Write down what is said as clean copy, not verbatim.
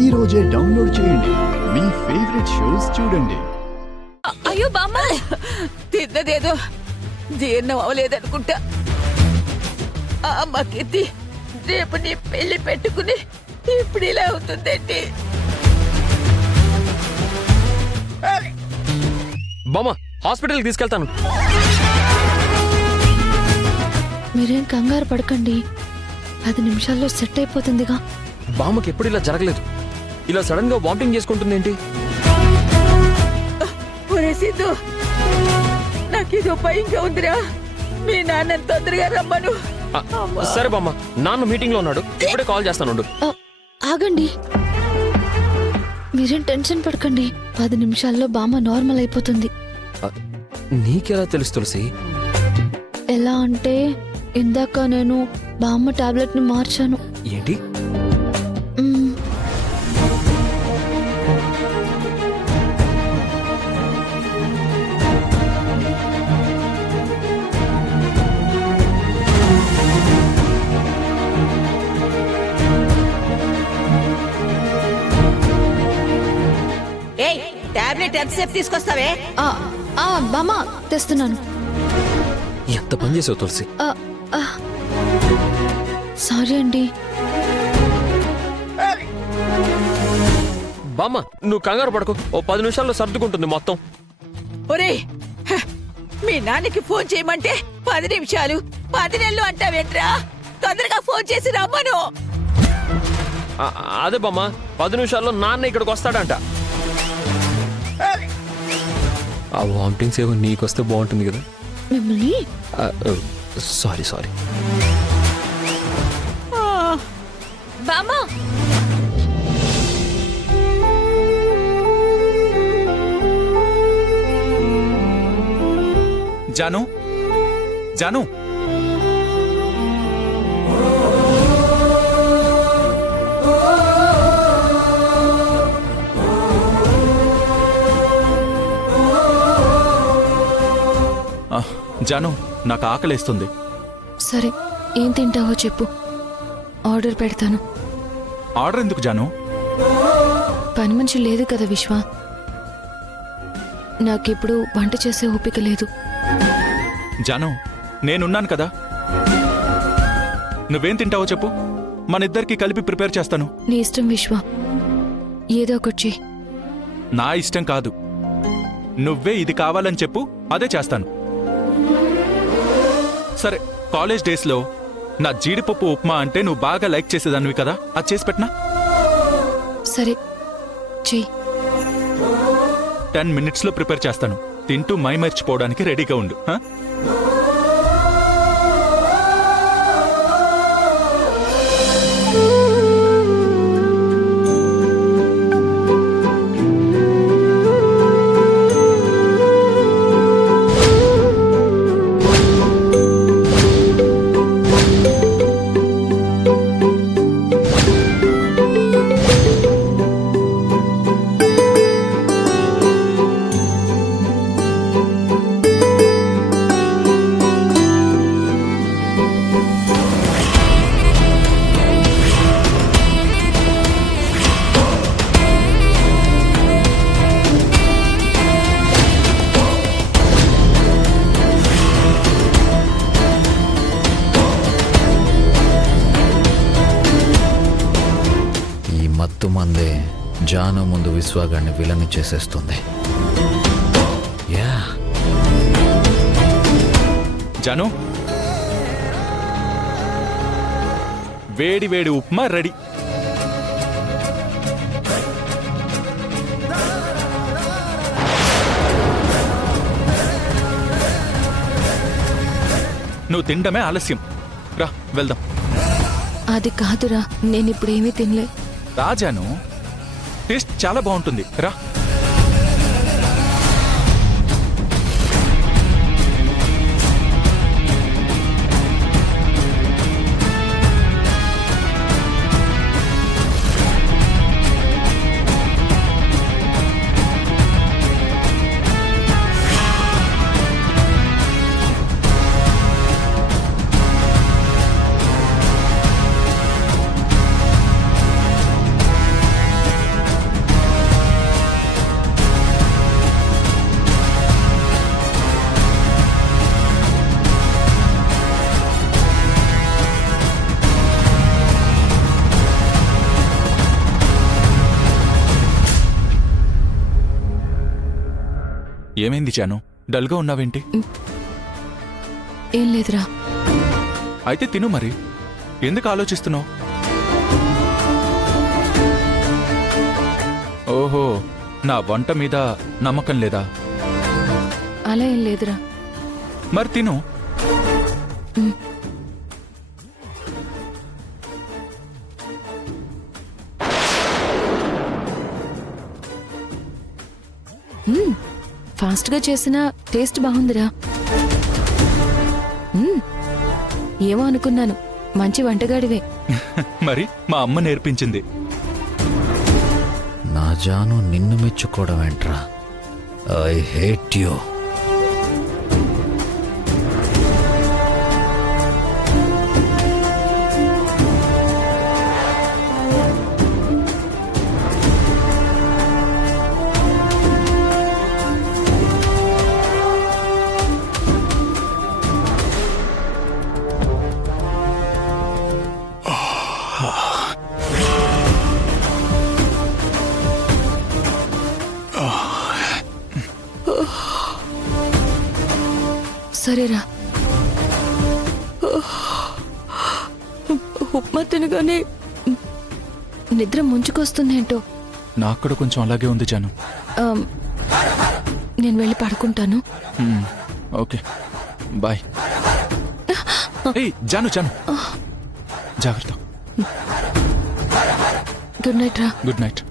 ఈ రోజే డౌన్లోడ్ చేయండి. మీ ఫేవరెట్ షోస్ చూడండి. అయ్యో బామ్మ, తిన్నదేదో జీర్ణం అవ్వలేదనుకుంటా. అమ్మ కీర్తి, రేపు నీ పెళ్లి పెట్టుకుని ఇప్పుడు ఇలా అవుతుందండి. బామ్మ, హాస్పిటల్కి తీసుకెళ్తాను. మీరేం కంగారు పడకండి, 10 నిమిషాల్లో సెట్ అయిపోతుందిగా. బామ్మకి ఎప్పుడు ఇలా జరగలేదు. ఇలా సడన్ గా వామిటింగ్ చేసుకుంటుంది ఏంటి? ఒరే సిద్ధు, నాకేదో భయంగా ఉందిరా. మీ నాన్న తొందరగా రమ్మను. సరే బామ్మ, నాన్న మీటింగ్ లో ఉన్నాడు, ఇప్పుడే కాల్ చేస్తాను. ఆగండి, మీరేం టెన్షన్ పడకండి. 10 నిమిషాల్లో బామ్మ నార్మల్ అయిపోతుంది. నీకెలా తెలుసు తులసి? ఎలా అంటే ఇందాక నేను బామ్మ టాబ్లెట్ ని మార్చాను. ఏంటి? మ్మ్. ఏయ్, టాబ్లెట్ ఎంతసేపు తీసుకొస్తావే? బామ్మ తెస్తున్నాను. ఎంత పని చేసావు తులసి? సారీ అండి. బామ్మ, నువ్వు కంగారు పడకు, ఓ 10 నిమిషాల్లో సర్దుకుంటుంది మొత్తం. ఒరే, మీ నాన్నకి ఫోన్ చేయమంటే 10 నిమిషాలు 10 నెలలు అంటావేంట్రా? తొందరగా ఫోన్ చేసి రమ్మను. అదే బామ్మ, 10 నిమిషాల్లో నాన్న ఇక్కడికి వస్తాడంట. ఆ వామిటింగ్స్ ఏవో నీకొస్తే బాగుంటుంది కదా. మిమ్మల్ని సారీ బామ్మ, జాను, జాను, జాను, నాకు ఆకలేస్తుంది. సరే ఏం తింటావో చెప్పు, ఆర్డర్ పెడతాను. ఆర్డర్ ఎందుకు జాను? పని మనిషి లేదు కదా విశ్వ, నాకిప్పుడు వంట చేసే ఓపిక లేదు. జాను, నేనున్నాను కదా. నువ్వేం తింటావో చెప్పు, మనిద్దరికి కలిపి ప్రిపేర్ చేస్తాను. నీ ఇష్టం విశ్వ, ఏదో ఒకటి చెయ్యి. నా ఇష్టం కాదు, నువ్వే ఇది కావాలని చెప్పు, అదే చేస్తాను. సరే, కాలేజ్ డేస్లో నా జీడిపప్పు ఉప్మా అంటే నువ్వు బాగా లైక్ చేసేదానివి కదా, అది చేసి పెట్టినా? సరే చెయ్యి. 10 మినిట్స్లో ప్రిపేర్ చేస్తాను. తింటూ మైమర్చిపోవడానికి రెడీగా ఉండు. మందే జాను ముందు విశ్వాగాడిని విలన్ని చేసేస్తుంది. జాను, వేడి వేడి ఉప్మా రెడీ. నువ్వు తినడమే ఆలస్యం. రా వెళ్దాం. అది కాదురా, నేనిప్పుడు ఏమీ తినలే. రాజాను, టేస్ట్ చాలా బాగుంటుంది, రా. ఏమైంది జాను, డల్గా ఉన్నావేంటి? ఏం లేదురా. అయితే తిను మరి, ఎందుకు ఆలోచిస్తున్నావు? ఓహో, నా వంట మీద నమ్మకం లేదా? అలా ఏం లేదురా. మరి తిను. ఫాస్ట్గా చేసిన టేస్ట్ బాగుందిరా. ఏమో అనుకున్నాను, మంచి వంటగాడివే. మరి మా అమ్మ నేర్పించింది. నా జాను నిన్ను మెచ్చుకోవడం ఏంట్రా? I hate you. సరేరా. ఉప్మా తినగానే నిద్ర ముంచుకొస్తుందేంటో. నాకు కూడా కొంచెం అలాగే ఉంది జాను. నేను వెళ్ళి పడుకుంటాను. Okay, bye. ఏయ్ జాను, జాను, జాగ్రత్త. గుడ్ నైట్ రా. Good night.